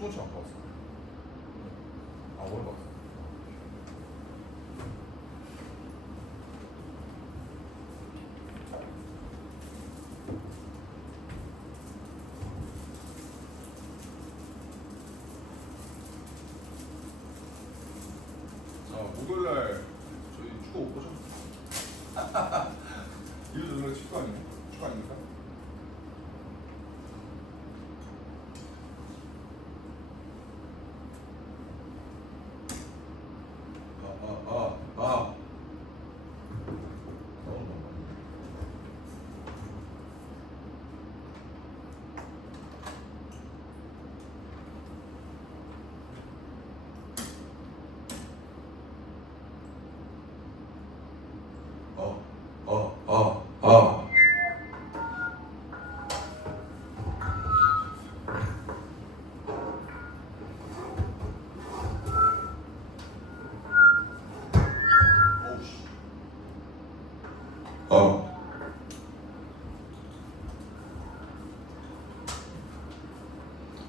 수원치 안 봤어. 아 오늘 봤어. 목요일날 저희 축구 못 보죠? 이거 원래 축구 아니에요? 축구 아닙니까?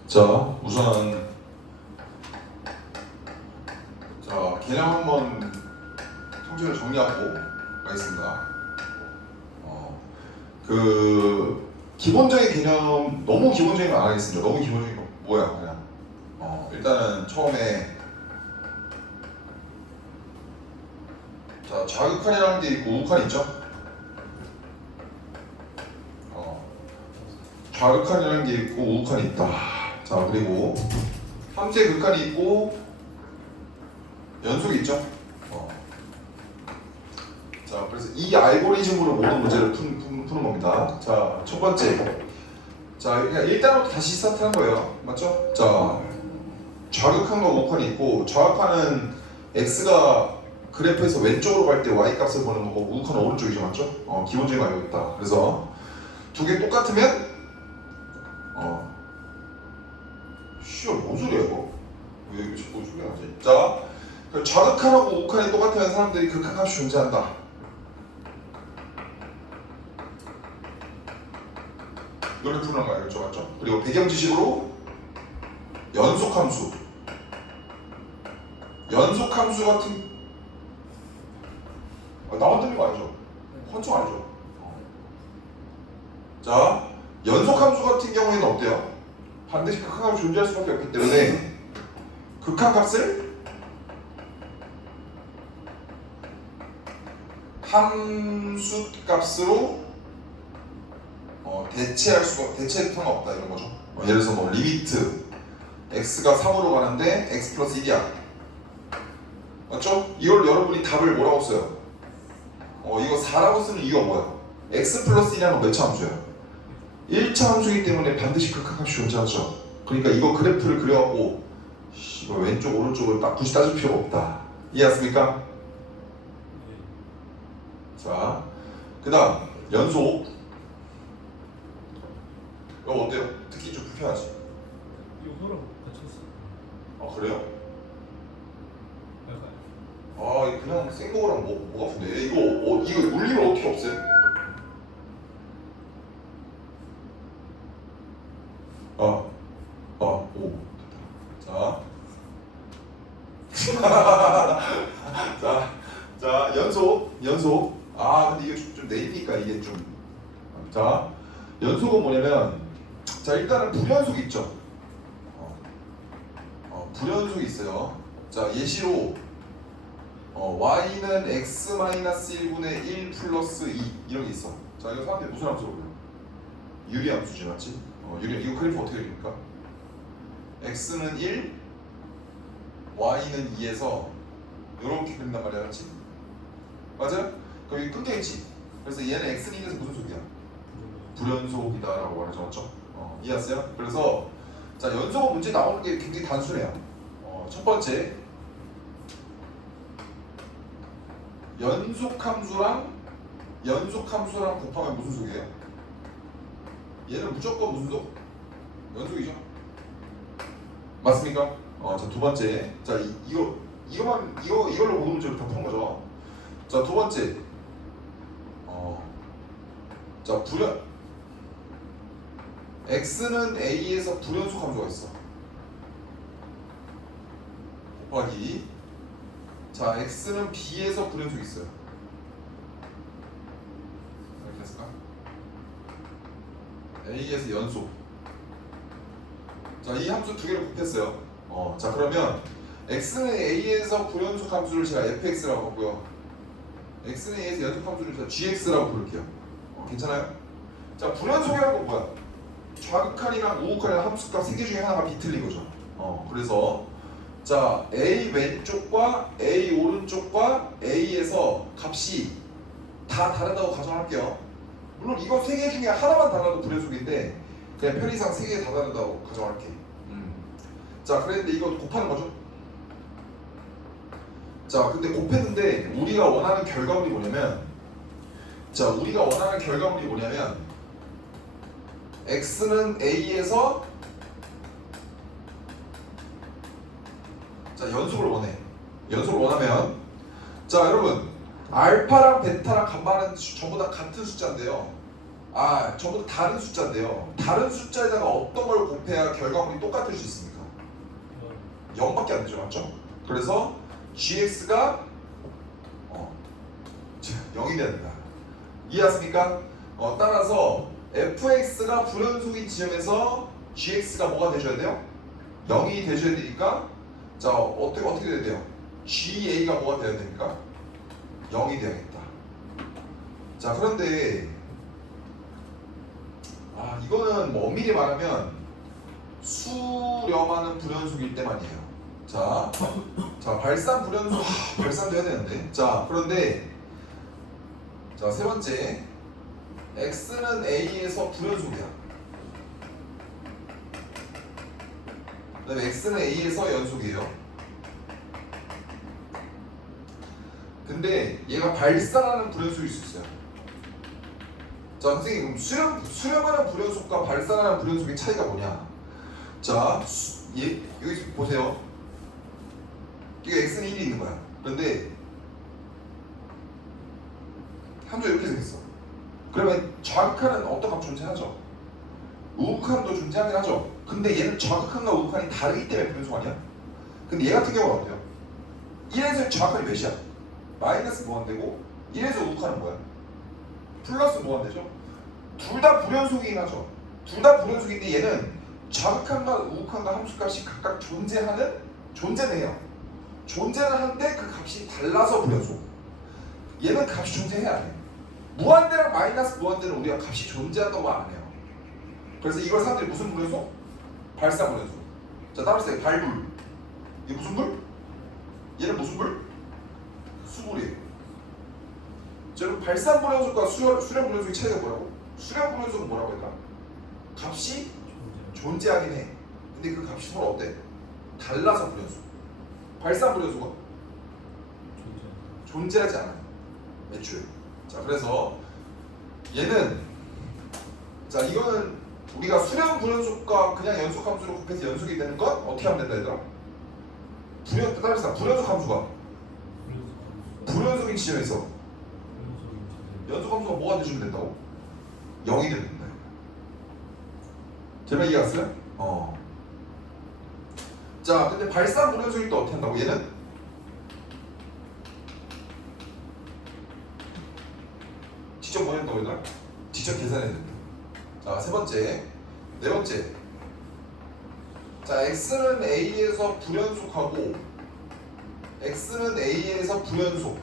자, 우선 개념 한번 통째로 정리하고 가겠습니다. 기본적인 개념 너무 기본적인 거 안 하겠습니다. 너무 기본적인 거 뭐야 그냥. 일단은 처음에 좌극한이라는 게 있고 우극한이 있죠. 좌극한이라는 게 있고 우극한이 있다. 자, 그리고 함재 극한이 있고 연속이 있죠. 자, 그래서 이 알고리즘으로 모든 문제를 푸는 겁니다. 자, 첫 번째. 자, 그냥 1단부터 다시 스타트한 거예요. 맞죠? 자, 좌극한과 우극한이 있고, 좌극한은 x가 그래프에서 왼쪽으로 갈 때 y 값을 보는 거고, 우극한은 오른쪽이죠. 맞죠? 기본적인 거 알고 있다. 그래서 두 개 똑같으면 뭔 소리야 이거? 왜 이렇게 자꾸 소리가 나지? 자, 좌극한하고 우극한이 똑같으면 사람들이 극한값이 존재한다. 이걸 푸는 거 알겠죠? 맞죠? 그리고 배경 지식으로 연속함수 같은 나만 틀린 거 아니죠? 헌청 아니죠? 자, 연속함수 같은 경우에는 어때요? 반드시 극한값이 존재할 수밖에 없기 때문에 극한값을 함수값으로 대체할 수가 없다 이런 거죠. 예를 들어서 뭐 리미트 x가 3으로 가는데 x 플러스 1이야. 맞죠? 이걸 여러분이 답을 뭐라고 써요? 이거 4라고 쓰는 이유가 뭐야? x 플러스 1이라는 건 몇 차 함수야? 1차 함수이기 때문에 반드시 극한값이 존재하죠. 그러니까 이거 그래프를 그려갖고 이거 왼쪽 오른쪽을 딱 굳이 따질 필요가 없다. 이해했습니까? 자, 그 다음 연속. 이거 어때요? 특히 좀 불편하지? 이거랑 같이 했어. 그래요? 약간. 그냥 생거랑 뭐 같은데? 이거 울리면 어떻게 없애? 오. 자. 자, 연속. 근데 이게 좀 내리니까 이게 좀. 자, 연속은 뭐냐면, 자, 일단은 불연속 있죠. 불연속이 있어요. 자, 예시로 y는 x-1분의 1 플러스 2 이런 게 있어. 자, 이거 사람들이 무슨 함수로 불러? 유리함수지, 맞지? 이거 그래프 어떻게 그립니까? x는 1, y는 2에서 이렇게 그린단 말이야, 맞지? 맞아요? 그럼 이거 끊겨있지? 그래서 얘는 x는 1에서 무슨 속이야? 불연속이다라고 말하죠, 맞죠? 이해했어요? 그래서 자, 연속은 문제 나오는 게 굉장히 단순해요. 첫 번째, 연속함수랑 곱하면 무슨 속이에요? 얘는 무조건 무슨 속? 연속이죠. 맞습니까? 자, 두 번째. 자, 이걸로 모든 문제를 다 푸는 거죠. 자, 두 번째. 자, x는 a에서 불연속 함수가 있어. 더하기 자 x는 b에서 불연속이 있어요. 이렇게 했을까? a에서 연속. 자 이 함수 두 개를 곱했어요. 자 그러면 x는 a에서 불연속 함수를 제가 fx라고 하고요. x는 a에서 연속 함수를 제가 gx라고 부를게요. 괜찮아요? 자 불연속이라는 건 뭐야? 좌극한이랑 우극한이랑 함수값 세 개 중에 하나가 비틀린 거죠. 그래서 자 a 왼쪽과 a 오른쪽과 a에서 값이 다 다르다고 가정할게요. 물론 이거 세 개 중에 하나만 달라도 불연속인데 그냥 편의상 세 개 다 다르다고 가정할게. 자 그랬는데 이거 곱하는 거죠. 자 근데 곱했는데 우리가 원하는 결과물이 뭐냐면 x는 a에서 자 연속을 원해. 연속을 원하면 자 여러분 알파랑 베타랑 감마는 전부 다 같은 숫자인데요. 전부 다 다른 숫자인데요. 다른 숫자에다가 어떤 걸 곱해야 결과물이 똑같을 수 있습니까? 0밖에 안 되죠, 맞죠? 그래서 gx가 0이 된다. 이해하십니까? 따라서 fx가 불연속인 지점에서 gx가 뭐가 되셔야 돼요? 0이 되셔야 되니까 자 어떻게 돼야 돼요? ga가 뭐가 돼야 됩니까? 0이 돼야겠다. 자 그런데 이거는 뭐 엄밀히 말하면 수렴하는 불연속일 때만이에요. 자 발산 불연속 발산도 해야 되는데 자 그런데 자 세 번째 x는 a에서 불연속이야. 그다음에 x는 a에서 연속이에요. 근데 얘가 발산하는 불연속일 수 있어요. 자 선생님 그럼 수렴하는 불연속과 발산하는 불연속의 차이가 뭐냐? 자 여기 보세요. 이거 x는 1이 있는 거야. 그런데 함수 이렇게 생겼어. 그러면 좌극한은 어떤 값 존재하죠? 우극한도 존재하긴 하죠. 근데 얘는 좌극한과 우극한이 다르기 때문에 불연속 아니야? 근데 얘 같은 경우는 어때요? 1에서 좌극한이 몇이야? 마이너스 무한대고 1에서 우극한은 뭐야? 플러스 무한대죠? 둘 다 불연속이긴 하죠. 둘 다 불연속인데 얘는 좌극한과 우극한과 함수값이 각각 존재는 해요. 존재는 한데 그 값이 달라서 불연속. 얘는 값이 존재해야 돼. 무한대랑 마이너스 무한대는 우리가 값이 존재한다고 안 해요. 그래서 이걸 사람들이 무슨 불연속? 발산 불연속. 자 따라서 발불. 이게 무슨 불? 얘는 무슨 불? 수불이에요. 자 여러분 발산 불연속과 수렴 불연속의 차이가 뭐라고? 수렴 불연속은 뭐라고 할까? 값이 존재하긴 해. 근데 그 값이 서로 어때? 달라서 불연속. 발산 불연속은 존재하지 않아요. 애초에. 자 그래서 얘는 자 이거는 우리가 수렴 불연속과 그냥 연속 함수로 곱해서 연속이 되는 건 어떻게 하면 된다 얘들아? 따라서 불연속 함수가 불연속인 지점에서 연속 함수가 뭐가 되시면 된다고? 0이 되면 된다. 제가 이해 갔어요? 자 근데 발산 불연속일 때 어떻게 한다고? 얘는 직접 뭐 한다고 얘들아? 직접 계산해야 된다. 자 세 번째 네 번째 자 x는 a에서 불연속하고 x는 a에서 불연속.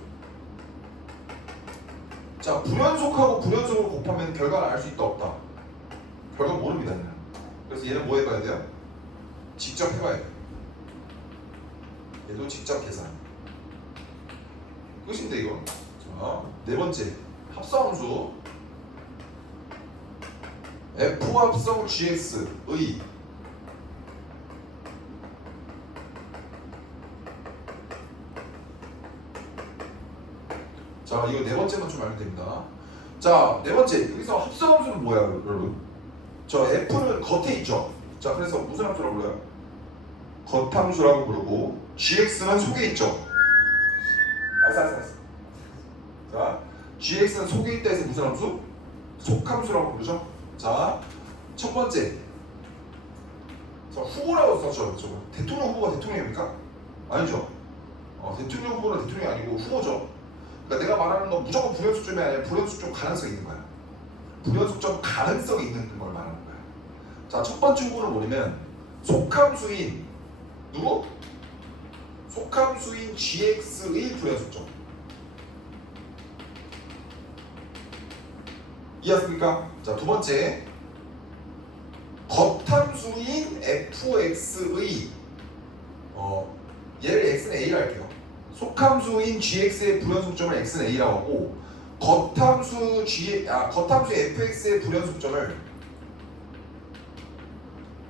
자 불연속하고 불연속을 곱하면 결과를 알 수 있다 없다? 결과 모릅니다 얘는. 그래서 얘는 뭐 해봐야 돼요? 직접 해봐야 돼요. 얘도 직접 계산. 끝인데 이거. 자 네 번째 합성함수 f 합성 gx의 자 이거 네 번째만 좀 알면 됩니다. 자 네 번째 여기서 합성함수는 뭐야 여러분? 저 f는 겉에 있죠. 자 그래서 무슨 함수라고 불러요? 겉함수라고 부르고 gx는 속에 있죠. 알았어. 자 gx는 속에 있다 해서 무슨 함수? 속함수라고 부르죠. 자 첫 번째 자 후보라고 썼죠. 저거 대통령 후보가 대통령입니까? 아니죠. 대통령 후보는 대통령이 아니고 후보죠. 그러니까 내가 말하는 건 무조건 불연속점이 아니라 불연속점 가능성이 있는 거야. 불연속점 가능성이 있는 걸 말하는 거야. 자, 첫 번째 후보는 뭐냐면 속함수인 누구? 속함수인 gx의 불연속점. 이해하십니까? 자, 두 번째 겉함수인 fx의 얘를 x는 a라 할게요. 속함수인 gx의 불연속점을 x는 a라고 하고 겉함수 fx의 불연속점을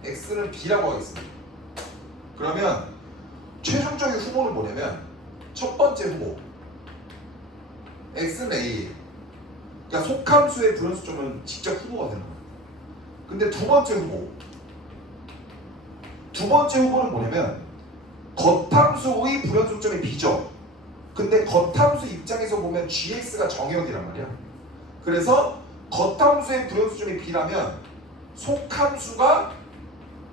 x는 b라고 하겠습니다. 그러면 최종적인 후보는 뭐냐면 첫 번째 후보 x는 a. 그러니까 속함수의 불연속점은 직접 후보가 되는 거예요. 근데 두 번째 후보는 뭐냐면 겉함수의 불연속점이 b죠. 근데 겉함수 입장에서 보면 gx가 정역이란 말이야. 그래서 겉함수의 불연속점이 b라면 속함수가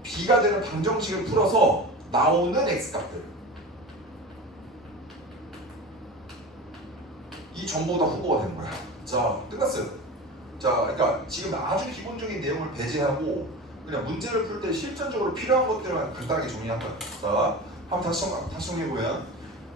b가 되는 방정식을 풀어서 나오는 x값들, 이 전부 다 후보가 되는 거야. 자, 끝났어요. 자, 그러니까 지금 아주 기본적인 내용을 배제하고 그냥 문제를 풀 때 실전적으로 필요한 것들만 간단하게 정리한 거야. 자, 한번 다시 정리해보면,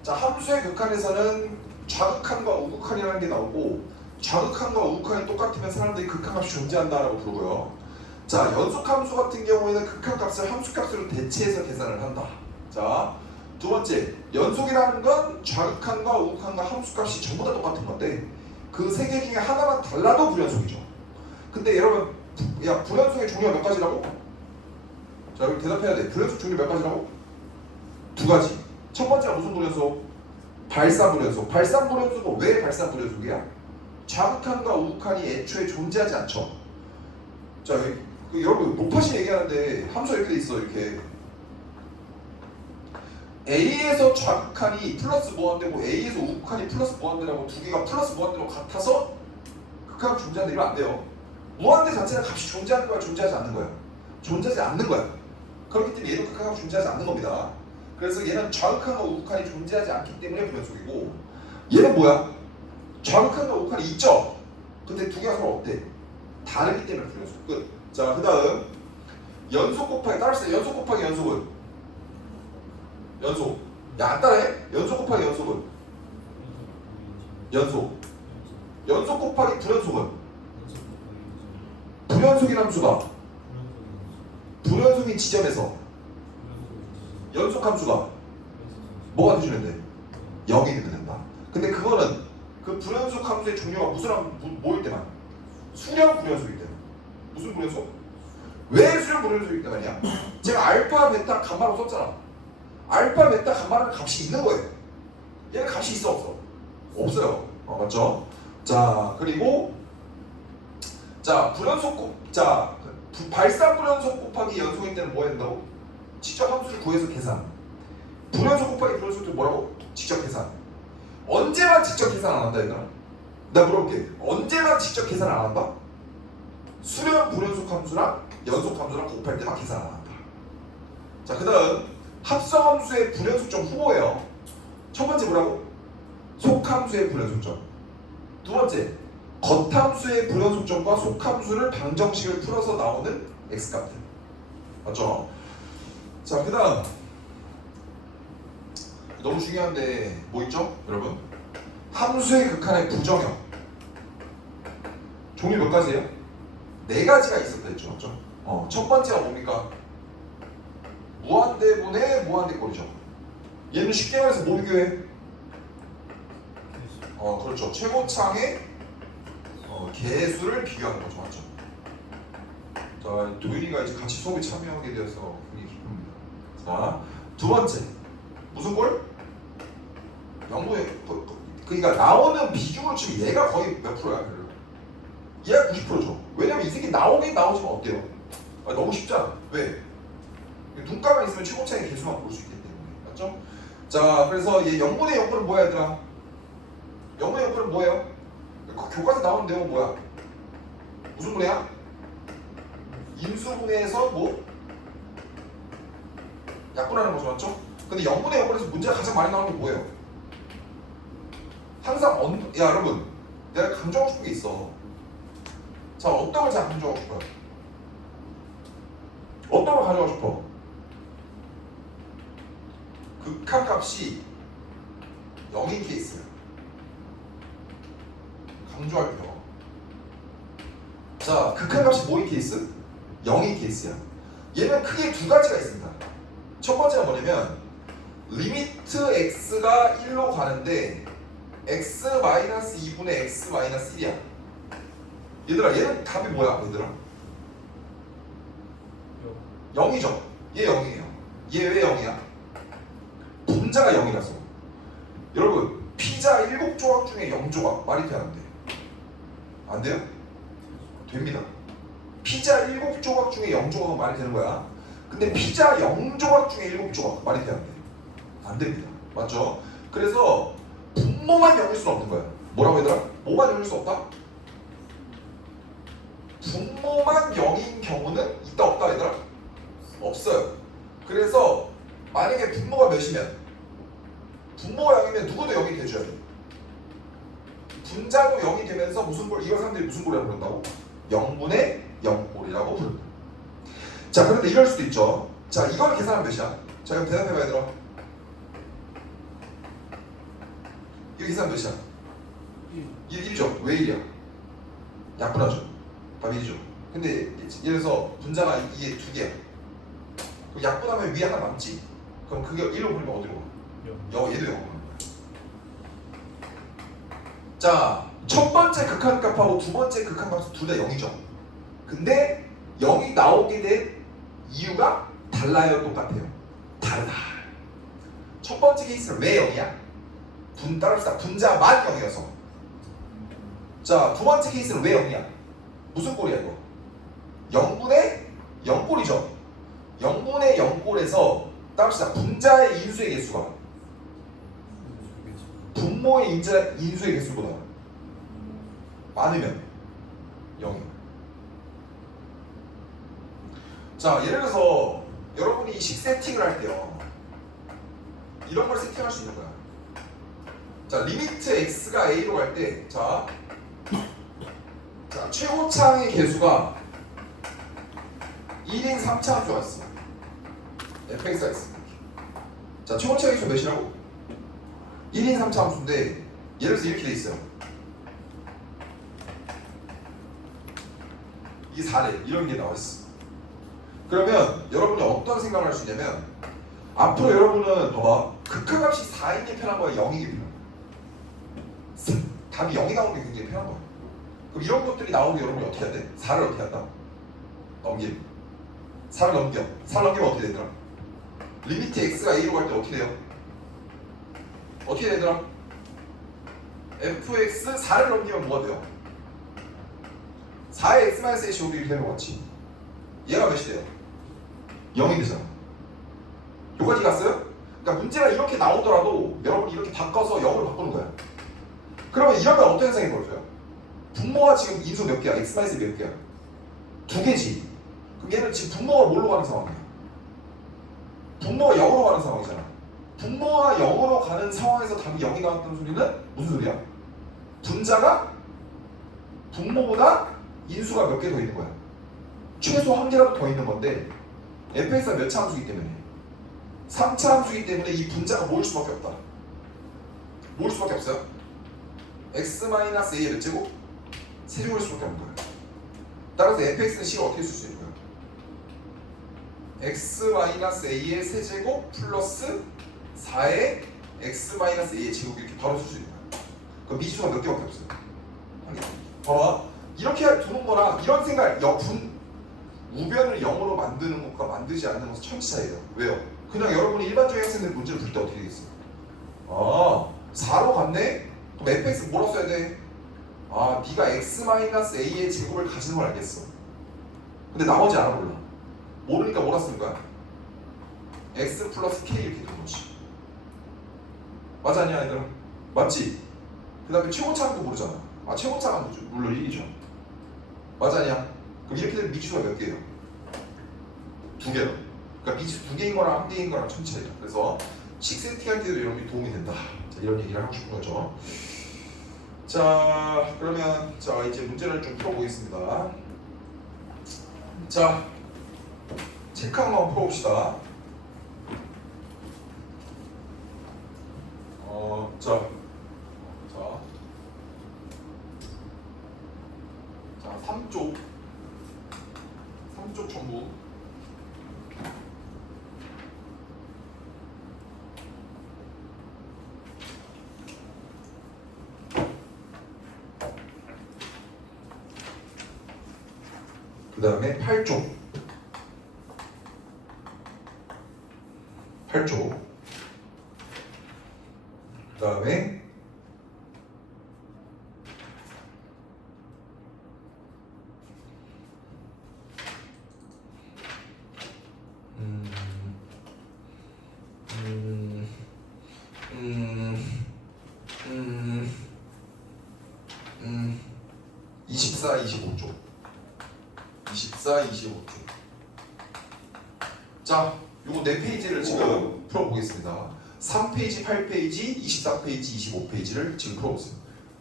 자, 함수의 극한에서는 좌극한과 우극한이라는 게 나오고, 좌극한과 우극한이 똑같으면 사람들이 극한값이 존재한다라고 부르고요. 자, 연속함수 같은 경우에는 극한값을 함수값으로 대체해서 계산을 한다. 자, 두 번째, 연속이라는 건 좌극한과 우극한과 함수값이 전부 다 똑같은 건데 그 세 개 중에 하나만 달라도 불연속이죠. 근데 여러분, 야, 불연속의 종류가 몇 가지라고? 자, 여기 대답해야 돼. 불연속 종류 몇 가지라고? 두 가지. 첫 번째가 무슨 불연속? 발산불연속. 발산불연속은 왜 발산불연속이야? 좌극한과 우극한이 애초에 존재하지 않죠. 자, 여러분 높아시 얘기하는데 함수가 이렇게 돼 있어. 이렇게 A에서 좌극한이 플러스 무한대고 A에서 우극한이 플러스 무한대라고 두 개가 플러스 무한대로 같아서 극한이 존재한다 이러면 안 돼요. 무한대 자체는 값이 존재하는 거야, 존재하지 않는 거야? 존재하지 않는 거야. 그렇기 때문에 얘도 극한이 존재하지 않는 겁니다. 그래서 얘는 좌극한과 우극한이 존재하지 않기 때문에 불연속이고, 얘는 뭐야? 좌극한과 우극한이 있죠? 근데 두 개가 서로 어때? 다르기 때문에 불연속. 끝. 자, 그 다음 연속 곱하기, 따라서 연속 곱하기 연속은? 연속. 야, 안 따라해? 연속 곱하기 연속은? 연속 곱하기 불연속은? 불연속인 함수가 불연속인 지점에서 연속 함수가 뭐가 되주면 돼? 0이 되면 된다. 근데 그거는 그 불연속 함수의 종류가 뭐일 때만? 수량 불연속일 때만. 무슨 불연속? 왜 수량 불연속일 때만이야? 제가 알파, 베타, 감마라고 썼잖아. 알파, 베타, 감마라는 값이 있는 거예요. 얘는 값이 있어, 없어? 없어요. 맞죠? 자, 그리고 자, 발산 불연속 곱하기 연속일 때는 뭐 해야 된다고? 직접 함수를 구해서 계산. 불연속 곱하기 불연속 때 뭐라고? 직접 계산. 언제만 직접 계산 안 한다 얘들아? 나 물어볼게. 언제만 직접 계산 안 한다? 수량 불연속 함수랑 연속 함수랑 곱할 때만 계산 안 한다. 자, 그 다음 합성함수의 불연속점 후보예요. 첫 번째 뭐라고? 속함수의 불연속점. 두 번째, 겉함수의 불연속점과 속함수를 방정식을 풀어서 나오는 x값들. 맞죠? 자, 그 다음 너무 중요한데 뭐 있죠? 여러분, 함수의 극한의 부정형. 종류 몇 가지예요? 네 가지가 있었다 했죠. 맞죠? 첫 번째가 뭡니까? 무한대분의 무한대꼴이죠. 얘는 쉽게 말해서 뭐 비교해? 그렇죠. 최고창의 개수를 비교하는 거죠. 맞죠? 자, 도윤이가 이제 같이 수업에 참여하게 되어서 굉장히 기쁩니다. 자, 두 번째 무슨 꼴? 영구의 그러니까 나오는 비중으로 치면 얘가 거의 몇 프로야? 얘가 90%죠. 왜냐면 이 새끼 나오긴 나오지만 어때요? 너무 쉽잖아. 왜? 눈가만 있으면 최고차의 개수만 볼 수 있기 때문에. 맞죠? 자, 그래서 얘 0분의 0분은 뭐야 얘들아? 0분의 0분은 뭐예요? 교과서 나오는 내용은 뭐야? 무슨 분해야? 인수분해에서 뭐? 약분하는 거죠. 맞죠? 근데 0분의 0에서 문제가 가장 많이 나오는 게 뭐예요? 항상 야 여러분 내가 강조하고 싶은 게 있어. 자 어떤 걸 제가 강조하고 싶어요? 어떤 걸 가져가고 싶어? 극한값이 0인 케이스야. 강조할게요. 자 극한값이 뭐인 케이스? 0인 케이스야. 얘는 크게 두 가지가 있습니다. 첫 번째가 뭐냐면 리미트 x가 1로 가는데 x-2분의 x-1이야. 얘들아 얘는 답이 뭐야 얘들아? 0이죠. 얘 0이에요. 얘 왜 0이야? 분자가 0이라서. 여러분 피자 7조각 중에 0조각 말이 돼 안 돼? 안 돼요? 됩니다. 피자 7조각 중에 0조각은 말이 되는 거야. 근데 피자 0조각 중에 7조각 말이 돼 안 돼? 안 됩니다. 맞죠? 그래서 분모만 0일 수는 없는 거야. 뭐라고 얘들아? 뭐만 0일 수 없다? 분모만 0인 경우는 있다 없다 얘들아? 없어요. 그래서 만약에 분모가 몇이면 분모가 0이면 누구도 0이 돼줘야 돼. 분자도 0이 되면서 무슨 꼴? 이걸 사람들이 무슨 꼴이라고 부른다고? 0분의 0꼴이라고 부른다. 자 그런데 이럴 수도 있죠. 자 이걸 계산하면 몇이야? 자 그럼 대답해봐 얘들아. 이거 계산하면 몇이야? 1이죠. 왜 1이야? 약분하죠. 답이 1이죠. 근데 예를 들어서 분자가 이게 2개야. 그럼 약분하면 위에 하나 남지. 그럼 그게 1로 보면 어디로 가? 얘도 0으로 가는 거야. 자, 첫 번째 극한값하고 두 번째 극한값은 둘 다 0이죠. 근데 0이 나오게 된 이유가 달라요, 똑같아요? 다르다. 첫 번째 케이스는 왜 0이야? 따라합시다. 분자만 0이어서. 자, 두 번째 케이스는 왜 0이야? 무슨 꼴이야 이거? 0분의 0꼴이죠. 0분의 0꼴에서 따라합시다. 분자의 인수의 개수가 분모의 인수의 개수보다 많으면 0이야. 자 예를 들어서 여러분이 식 세팅을 할 때요 이런 걸 세팅할 수 있는 거야. 자 리미트 x가 a로 갈 때 자 최고차항의 개수가 1인 3차함수가 있어. fx가 있어. 자 최고차항의 개수 몇이라고? 1인 3차함수인데 예를 들어서 이렇게 돼 있어요. 이게 4래. 이런 게 나와 있어. 그러면 여러분이 어떤 생각을 할 수 있냐면 앞으로 여러분은 봐봐 극한값이 4인 게 편한 거야 0인 게 편한 거야. 답이 0이 나오는 게 굉장히 편한 거야. 그럼 이런 것들이 나오면 여러분이 어떻게 해야 돼? 4를 어떻게 한다? 넘김. 4를 넘겨. 4를 넘기면 어떻게 되더라? 리미트 x가 a로 갈 때 어떻게 돼요? 어떻게 되더라? fx 4를 넘기면 뭐가 돼요? 4의 x-a 제곱이 이렇게 되는 거 같지? 얘가 몇이 돼요? 0이 되잖아. 여기까지 갔어요? 그러니까 문제가 이렇게 나오더라도 여러분이 이렇게 바꿔서 0으로 바꾸는 거야. 그러면 이러면 어떤 현상이 벌어져요? 분모가 지금 인수 몇 개야? x-a 몇 개야? 2개지. 그럼 얘는 지금 분모가 뭘로 가는 상황이야? 분모가 0으로 가는 상황이잖아. 분모가 0으로 가는 상황에서 답이 0이 나왔다는 소리는 무슨 소리야? 분자가 분모보다 인수가 몇 개 더 있는 거야. 최소 한 개라도 더 있는 건데 fx가 몇 차 함수이기 때문에 3차 함수이기 때문에 이 분자가 모일 수밖에 없다. 모일 수밖에 없어요. x-a의 몇 제곱? 세제곱일 수밖에 없는 거야. 따라서 fx는 c가 어떻게 쓸 수 있는 거야? x-a의 세제곱 플러스 4의 x-a의 제곱 이렇게 바로 쓸 수 있는 거야. 그럼 미지수가 몇 개밖에 없어요? 한 개. 봐봐. 이렇게 두는 거랑 이런 생각, 우변을 0으로 만드는 것과 만들지 않는 것은 천지 차이예요. 왜요? 그냥 여러분이 일반적인 학생들 문제를 풀 때 어떻게 되겠어요? 4로 갔네? 그럼 fx 뭐라고 써야 돼? 네가 x-a의 제곱을 가지는 걸 알겠어. 근데 나머지 알아 몰라. 모르니까 뭐라 쓰는 거야? x 플러스 k 이렇게 되는 거지. 맞지 않냐 얘들아? 맞지? 그 다음에 최고차항도 모르잖아. 최고차항도 물론 1이죠. 맞지 않냐? 그럼 이렇게 되면 미지수가 몇 개예요? 2개로. 그러니까 미지 두 개인 거랑 한 개인 거랑 천 차이다. 그래서 식세팅 할 때도 이런 게 도움이 된다. 자, 이런 얘기를 하고 싶은 거죠. 자, 그러면 자 이제 문제를 좀 풀어보겠습니다. 자, 체크 한번 풀어봅시다. 자, 3쪽 전부. 그 다음에 8쪽. 그 다음에 음, 24, 25쪽. 24, 25쪽. 자, 요거 4페이지를 지금 풀어보겠습니다. 3페이지, 8페이지, 24페이지, 25페이지를 지금 풀어보세요.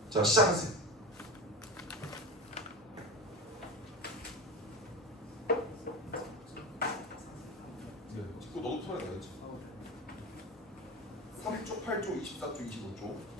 자, 시작하세요. 찍고 너도 풀어야 되겠지. 3쪽, 8쪽, 24쪽, 25쪽.